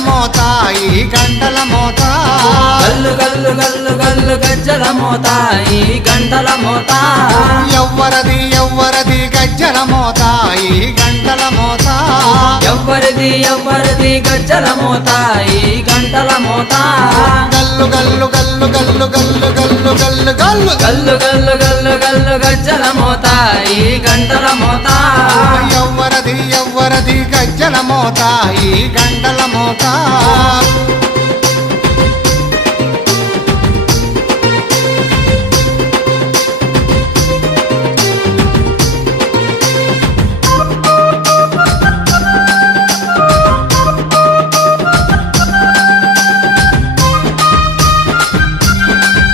మోత ఈ గంటల మోత గల్లు గల్లు గల్లు గల్లు గజ్జల మోత ఈ గంటల మోత ఎవ్వరది ఎవ్వరది గజ్జల మోత ఈ గంటల మోత ఎవ్వరిది ఎవ్వరిది గజ్జల మోత ఈ గంటల మోత గల్లు గల్లు గల్లు గల్లు గల్లు గల్లు గల్లు గల్లు గల్లు గల్లు గల్లు గల్లు గజ్జల మోత ఈ గంటల మోత ఎవ్వరది ఎవ్వరది గజ్జల మోత ఈ గంటల మోత